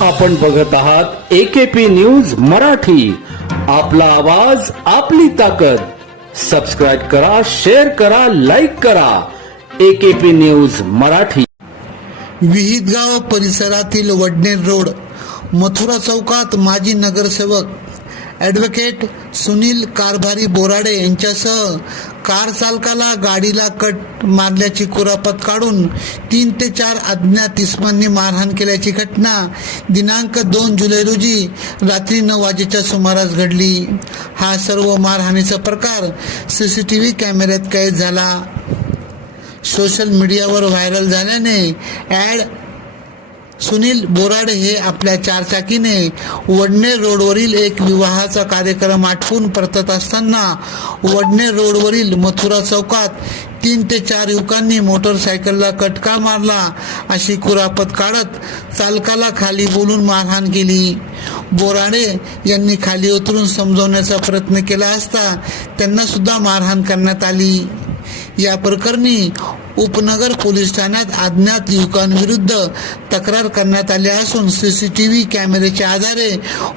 आपण बघत आहात एकेपी न्यूज मराठी. आपला आवाज आपली ताकद. सबस्क्राईब करा शेअर करा लाईक करा. AKP news Marathi. विहितगाव परिसरातील वडनेर रोड मथुरा चौकात माजी नगरसेवक ॲडव्होकेट सुनील कारभारी बोराडे यांच्यासह कार चालकाला गाडीला कट मारल्याची कुरापत काढून तीन ते चार अज्ञात इस्मांनी मारहाण केल्याची घटना दिनांक दोन जुलै रोजी रात्री नऊ वाजेच्या सुमारास घडली. हा सर्व मारहाणीचा प्रकार सी सी टी व्ही कॅमेऱ्यात कैद झाला. सोशल मीडियावर व्हायरल झाल्याने ॲड सुनील बोराडे हे आपल्या चारचाकीने वडणे रोडवरील एक विवाहाचा कार्यक्रम आटपून परतत असताना वडणे रोडवरील मथुरा चौकात तीन ते चार युवकांनी मोटरसायकलला कटका मारला अशी कुरापत काढत चालकाला खाली बोलून मारहाण केली. बोराडे यांनी खाली उतरून समजवण्याचा प्रयत्न केला असता त्यांना सुद्धा मारहाण करण्यात आली. या प्रकरणी उपनगर पोलीस ठाण्यात अज्ञात युवकांविरुद्ध तक्रार करण्यात आली असून सी सी टी व्ही कॅमेऱ्याच्या आधारे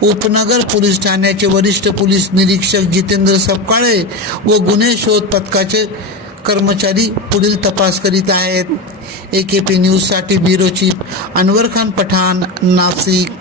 उपनगर पोलीस ठाण्याचे वरिष्ठ पोलीस निरीक्षक जितेंद्र सपकाळे व गुन्हे शोध पथकाचे कर्मचारी पुढील तपास करीत आहेत. ए के पी न्यूजसाठी ब्युरो चीफ अनवर खान पठाण नाशिक